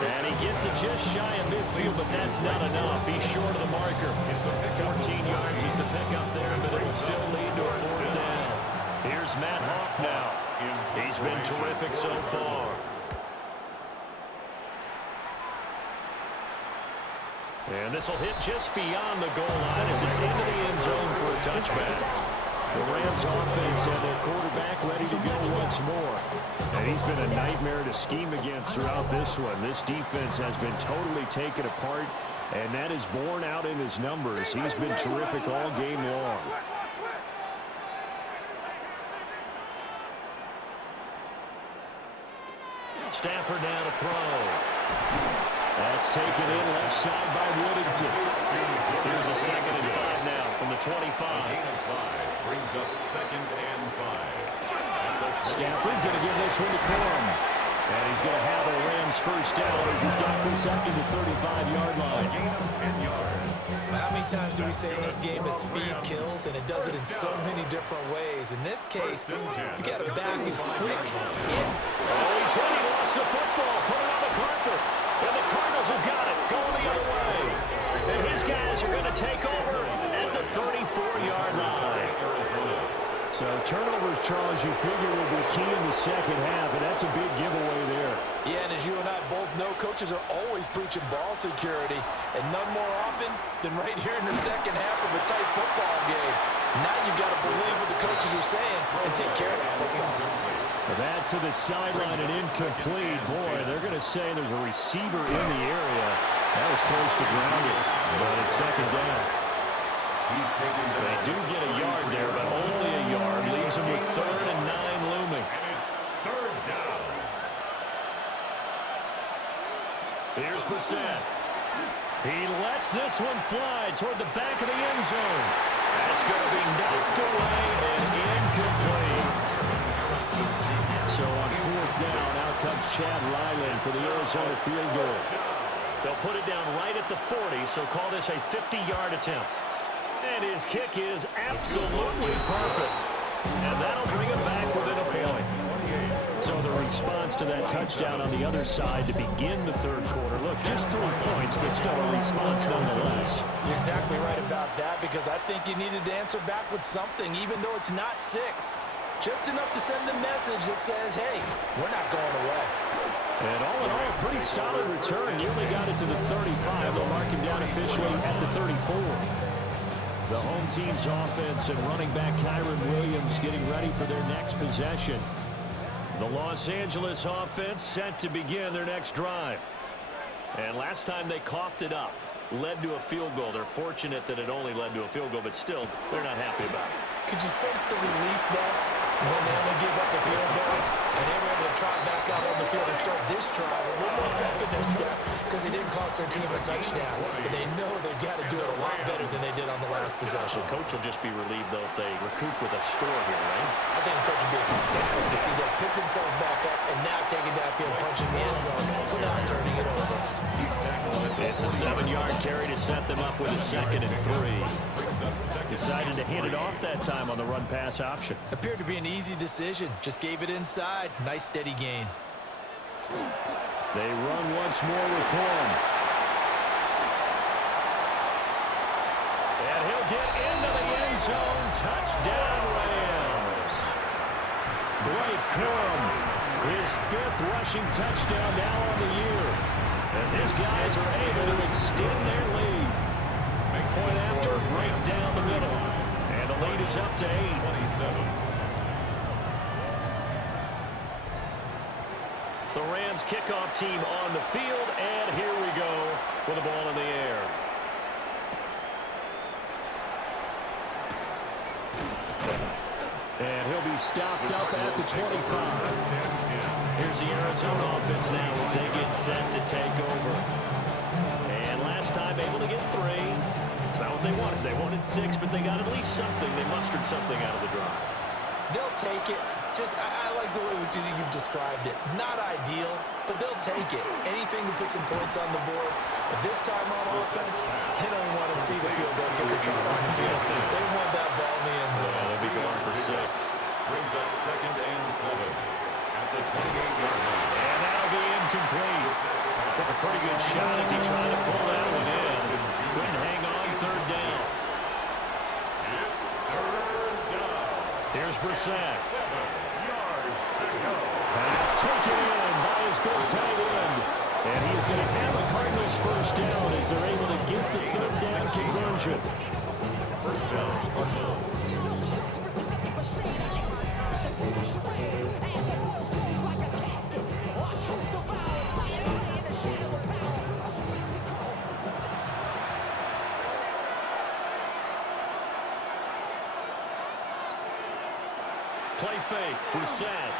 And he gets it just shy of midfield, but that's not enough. He's short of the marker. 14 yards is the pickup there, but it will still lead to a 4th down. Here's Matt Hawk now. He's been terrific so far. And this will hit just beyond the goal line as it's into the end zone for a touchback. The Rams offense and their quarterback ready to go once more. And he's been a nightmare to scheme against throughout this one. This defense has been totally taken apart, and that is borne out in his numbers. He's been terrific all game long. Stafford now to throw. That's taken in left side by Whittington. Here's a 2nd and 5 now from the 25. Brings up 2nd and 5. Stafford going to give this one to Corum. And he's going to have a Rams first down as he's got this up to the 35-yard line. Gain of 10 yards. How many times do we say in this game that speed kills, and it does it in so many different ways? In this case, you got a back who's quick. Oh, he's hit. He lost the football. Put it on the carpet. And the Cardinals have got it, going the other way. And his guys are going to take over at the 34-yard line. So turnovers, Charles, you figure will be key in the second half, and that's a big giveaway there. Yeah, and as you and I both know, coaches are always preaching ball security, and none more often than right here in the second half of a tight football game. Now you've got to believe what the coaches are saying and take care of that football. That to the sideline and incomplete. Boy, they're going to say there's a receiver in the area. That was close to grounded, but it's second down. They do get a yard there, but only a yard. Leaves them with 3rd and 9 looming. And it's 3rd down. Here's Brissett. He lets this one fly toward the back of the end zone. That's going to be knocked away and incomplete. So on 4th down, out comes Chad Ryland for the Arizona field goal. They'll put it down right at the 40, so call this a 50-yard attempt. And his kick is absolutely perfect. And that'll bring him back within a point. So the response to that touchdown on the other side to begin the 3rd quarter. Look, just 3 points, but still a response nonetheless. You're exactly right about that, because I think you needed to answer back with something, even though it's not 6. Just enough to send a message that says, hey, we're not going away. And all in all, a pretty solid return. Nearly got it to the 35. They'll mark him down officially at the 34. The home team's offense and running back Kyron Williams getting ready for their next possession. The Los Angeles offense set to begin their next drive. And last time they coughed it up, led to a field goal. They're fortunate that it only led to a field goal, but still, they're not happy about it. Could you sense the relief, though, when they only gave up the field goal and they were able to trot back out on the field and start this drive a little more pep in their step because they didn't cost their team a touchdown. But they know they've got to do it a lot better than they did on the last possession. The coach will just be relieved, though, if they recoup with a score here, right? I think the coach will be ecstatic to see them pick themselves back up and now take it downfield, punching the end zone without turning it over. It's a 7-yard carry to set them up with a 2nd and 3. Decided to hand it off that time on the run-pass option. Appeared to be an easy decision. Just gave it inside. Nice steady gain. They run once more with Corum. And he'll get into the end zone. Touchdown, Rams. Blake Corum, his 5th rushing touchdown now on the year, as his guys are able to extend their lead. Point after, right down the middle. And the lead is up to 8. 27. The Rams kickoff team on the field, and here we go with the ball in the air. and he'll be stopped up at the 25. Here's the Arizona offense now as they get set to take over. And last time able to get 3. It's not what they wanted. They wanted 6, but they got at least something. They mustered something out of the drive. They'll take it. I like the way you've described it. Not ideal, but they'll take it. Anything to put some points on the board. But this time on offense, they don't want to see the field goal kicker try on the field. They want that ball in the end zone. Yeah, they'll be going for 6. Brings up 2nd and 7 at the 28-yard line. And that'll be incomplete. Took a pretty good shot as he tried to pull that one in. Couldn't hang on 3rd down. It's 3rd down. Here's Brissett. 7 yards to go. That's taken in by his big tight end. And he's going to have the Cardinals first down as they're able to get the 3rd down conversion. First down, Cardinals. Play fake, Brissett.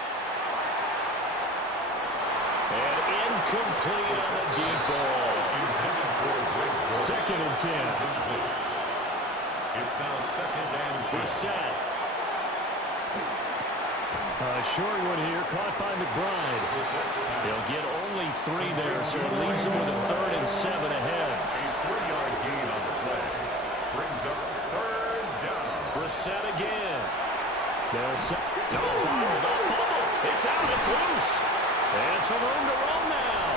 And incomplete on the deep ball. Intended for a big play. 2nd and 10. It's now 2nd and 10. Brissett. Short one here, caught by McBride. They'll get only 3 there, so it leaves them with a 3rd and 7 ahead. A 3-yard gain on the play. Brings up 3rd down. Brissett again. They'll set. No, fumble. It's out. It's loose. And some room to run now.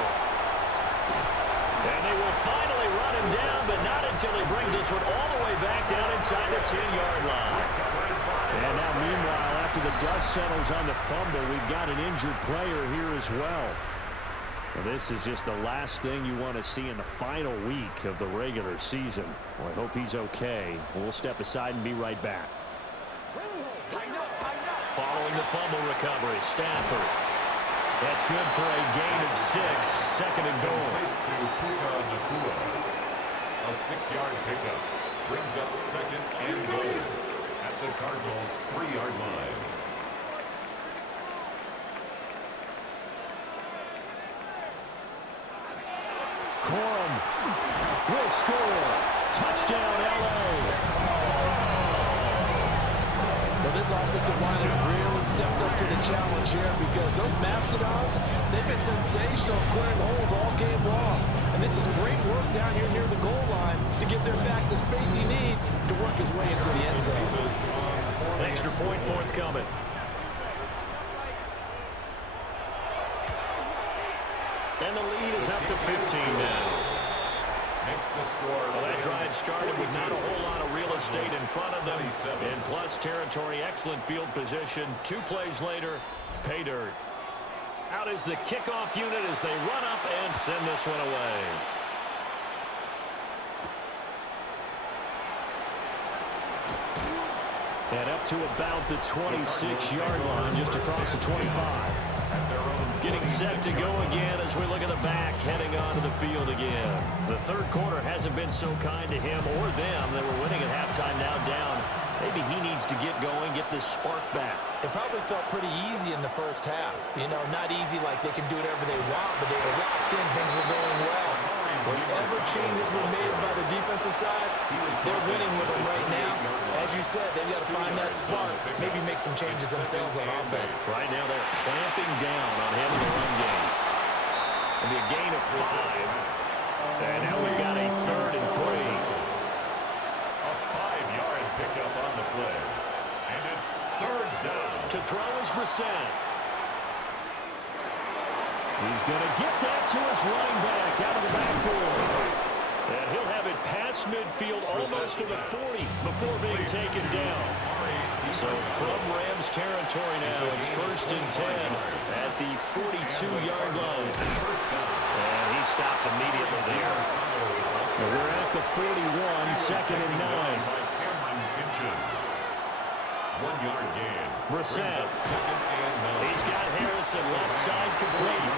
And they will finally run him down, but not until he brings this one all the way back down inside the 10-yard line. And now, meanwhile, after the dust settles on the fumble, we've got an injured player here as well. Well, this is just the last thing you want to see in the final week of the regular season. Well, I hope he's okay. We'll step aside and be right back. Following the fumble recovery, Stafford. That's good for a gain of 6, second and goal. A 6-yard pickup brings up second and goal at the Cardinals' 3-yard line. Corum will score. Touchdown, L.A. Well, this offensive line has really stepped up to the challenge here because those Mastodons, they've been sensational clearing holes all game long. And this is great work down here near the goal line to give their back the space he needs to work his way into the end zone. Extra point forthcoming. And the lead is up to 15 now. Makes the score. Well, that drive started with not a whole lot of real estate in front of them. In plus territory, excellent field position. 2 plays later, pay dirt. Out is the kickoff unit as they run up and send this one away. And up to about the 26-yard line, just across the 25. Getting set to go again as we look at the back, heading onto the field again. The third quarter hasn't been so kind to him or them. They were winning at halftime, now down. Maybe he needs to get going, get this spark back. It probably felt pretty easy in the first half. You know, not easy like they can do whatever they want, but they were locked in. Things were going well. Whatever changes were made by the defensive side, they're winning with them right now. As you said, they've got to find that spark, maybe make some changes themselves on offense. Right now they're clamping down on him in the run game. It'll be a gain of 5. And now we've got a 3rd and 3. A 5-yard pickup on the play. And it's 3rd down. To throw is Brissett. He's going to get that to his running back out of the backfield. And he'll have it past midfield almost to the 40 before being taken down. So from Rams territory now, it's 1st and 10 at the 42-yard line. And he stopped immediately there. Well, we're at the 41, 2nd and 9. 1-yard gain. Brissett. He's got Harrison left side complete.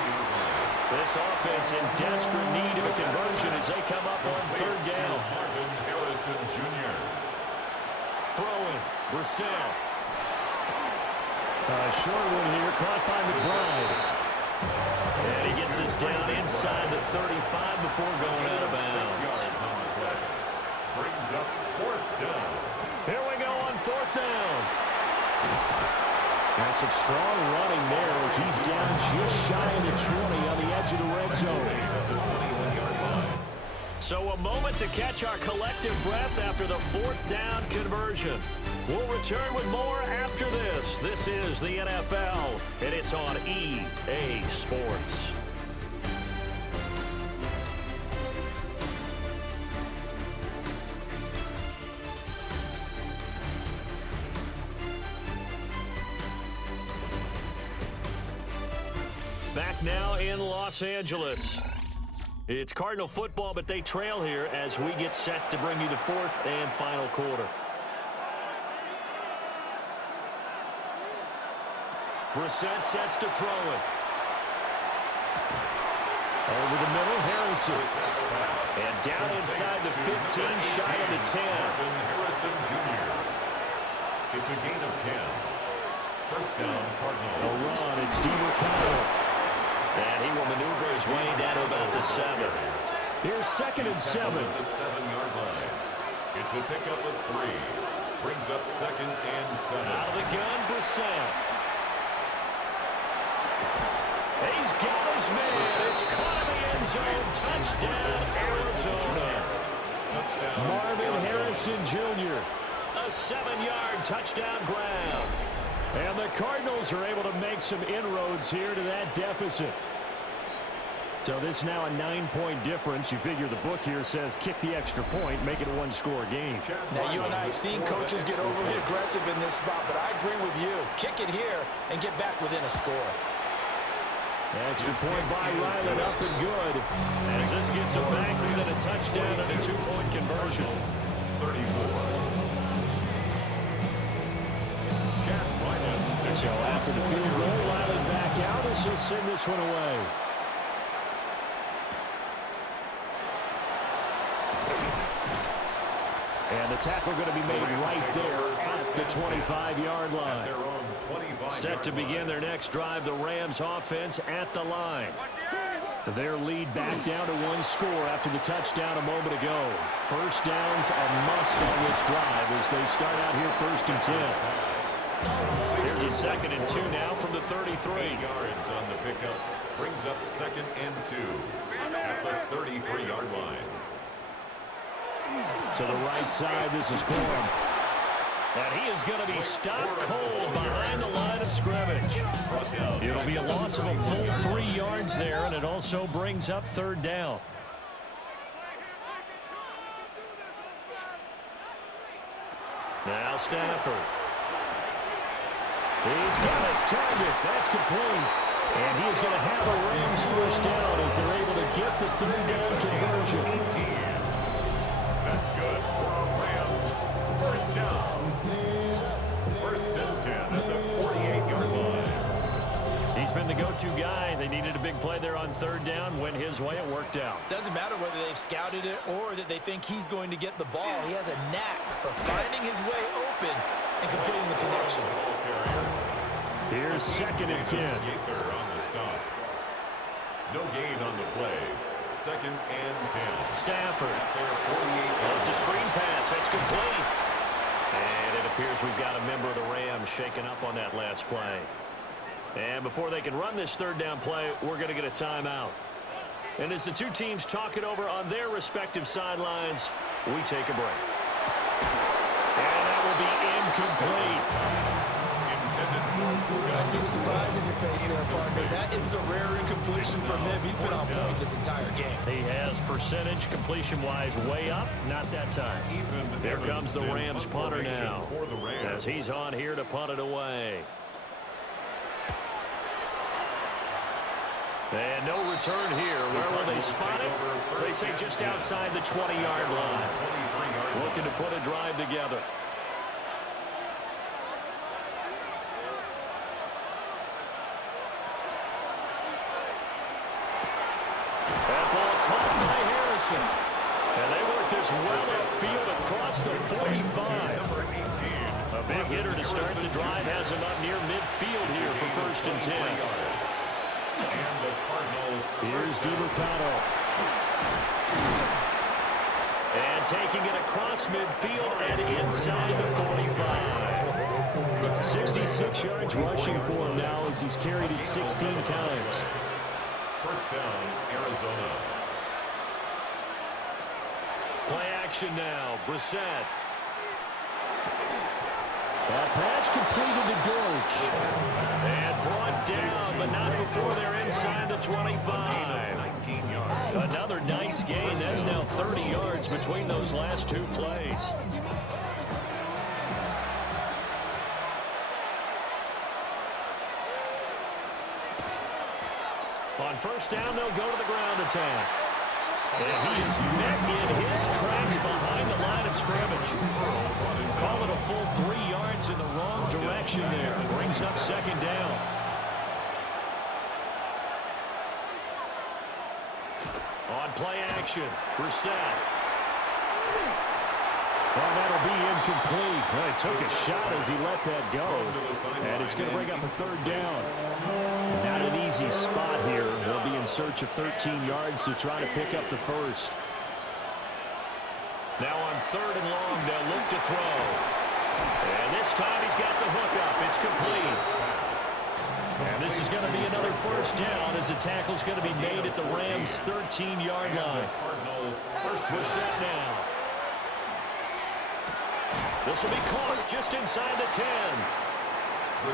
This offense in desperate need of a conversion as they come up on 3rd down. Marvin Harrison Jr. Throwing. Brissett. Short one here, caught by McBride. And he gets us down inside the 35 before going out of bounds. Brings up 4th down. Here we go on 4th down. That's some strong running there as he's down just shy of the 20 on the edge of the red zone. So a moment to catch our collective breath after the 4th down conversion. We'll return with more after this. This is the NFL, and it's on EA Sports. Back now in Los Angeles. It's Cardinal football, but they trail here as we get set to bring you the 4th and final quarter. Brissett sets to throw it. Over the middle, Harrison. And down inside the 15, shy of the 10. Harrison Jr. It's a gain of 10. 1st down, Cardinals. A run, it's DeMarcado. And he will maneuver his way down to about the 7. Here's 2nd and 7. The 7-yard line. It's a pickup of 3. Brings up 2nd and 7. Out of the gun, Brissett. He's got his man. It's caught in the end zone. Touchdown, Arizona. Touchdown, Marvin Harrison Jr. A 7-yard touchdown grab. And the Cardinals are able to make some inroads here to that deficit. So this is now a 9-point difference. You figure the book here says kick the extra point, make it a one-score game. Now, you and I have seen coaches get overly aggressive in this spot, but I agree with you. Kick it here and get back within a score. Extra point by Ryland, up and good. As this gets him back within a touchdown and a 2-point conversion. 34. So after the field goal, Ryland back out as he'll send this one away. And the tackle going to be made right there at the 25-yard line. Set to begin their next drive, the Rams offense at the line. Their lead back down to 1 score after the touchdown a moment ago. First down's a must on this drive as they start out here 1st and 10. Here's a 2nd and 2 now from the 33. 8 yards on the pickup. Brings up 2nd and 2 at the 33-yard line. To the right side, this is Corum. And he is going to be stopped cold behind the line of scrimmage. It'll be a loss of a full 3 yards there, and it also brings up 3rd down. Now Stafford. He's got his target. That's complete. And he is going to have a Rams first down as they're able to get the 3rd down conversion. That's good for a Rams first down. 1st and 10 at the 48-yard line. He's been the go-to guy. They needed a big play there on 3rd down. Went his way. It worked out. Doesn't matter whether they've scouted it or that they think he's going to get the ball. He has a knack for finding his way open and completing the connection. Here's 2nd and 10. On the stop. No gain on the play. 2nd and 10. Stafford. Oh, it's a screen pass. That's complete. And it appears we've got a member of the Rams shaken up on that last play. And before they can run this 3rd down play, we're going to get a timeout. And as the two teams talk it over on their respective sidelines, we take a break. And that will be incomplete. I see the surprise in your face there, partner. That is a rare incompletion from him. He's been on point this entire game. He has percentage completion-wise way up. Not that time. There comes the Rams punter now as he's on here to punt it away. And no return here. Where will they spot it? They say just outside the 20-yard line. Looking to put a drive together. That ball caught by Harrison. And they work this well upfield across the 45. A big hitter to start the drive has him up near midfield here for 1st and 10. Here's DiMercado. And taking it across midfield and inside the 45. 66 yards rushing for him now as he's carried it 16 times. 1st down, Arizona. Play action now. Brissett. That pass completed to Dortch. And brought down, but not before they're inside the 25. 19 yards. Another nice gain. That's now 30 yards between those last 2 plays. On 1st down, they'll go to the ground attack. And he is met in his tracks behind the line of scrimmage. Call it a full 3 yards in the wrong direction there. Brings up 2nd down. On play action, Brissett. Well, that'll be incomplete. Well, he took a shot as he let that go. And it's going to bring up a 3rd down. Not an easy spot here. They'll be in search of 13 yards to try to pick up the 1st. Now on 3rd and long, they'll look to throw. And this time he's got the hook up. It's complete. And this is going to be another 1st down as the tackle's going to be made at the Rams' 13-yard line. Brissett now. This will be caught just inside the 10.